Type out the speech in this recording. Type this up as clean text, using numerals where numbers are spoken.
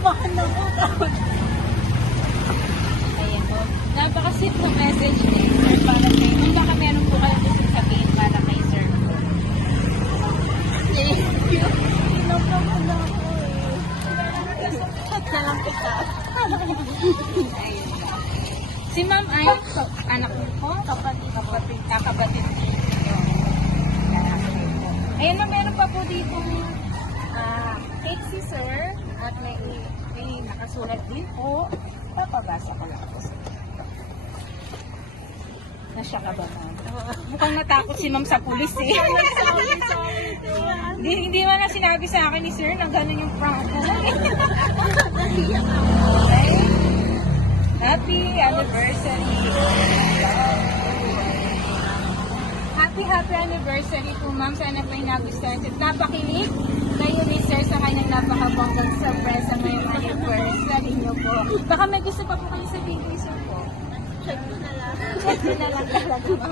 Kinakabahan ako. Ayan po. Napaka-sweet na message ni sir para kay. Kung baka meron po kayo gusto sabihin para kay sir po. Thank you. Kinakabahan ako eh. Chat na lang kita. Ayun ba. Si ma'am ay anak niyo po? Kabatid niyo. Ayan na, meron pa po dito cake si sir at may nakasulat din po. Papabasa ko lang po sa Nasya ka ba, ma'am? Mukhang natakot si ma'am sa pulis eh. Hindi man na sinabi sa akin ni sir na gano'n yung prank na lang eh. Okay. Happy anniversary. Happy anniversary po, ma'am. Sana po yung nagustuhan. At napakinig kayo ni sir sa kanyang napakabonggang surpresa ngayong anniversary niyo po. Baka may gusto pa po kayo sabihin kay sir po. Check mo na lang. Check mo na lang talaga, ma'am.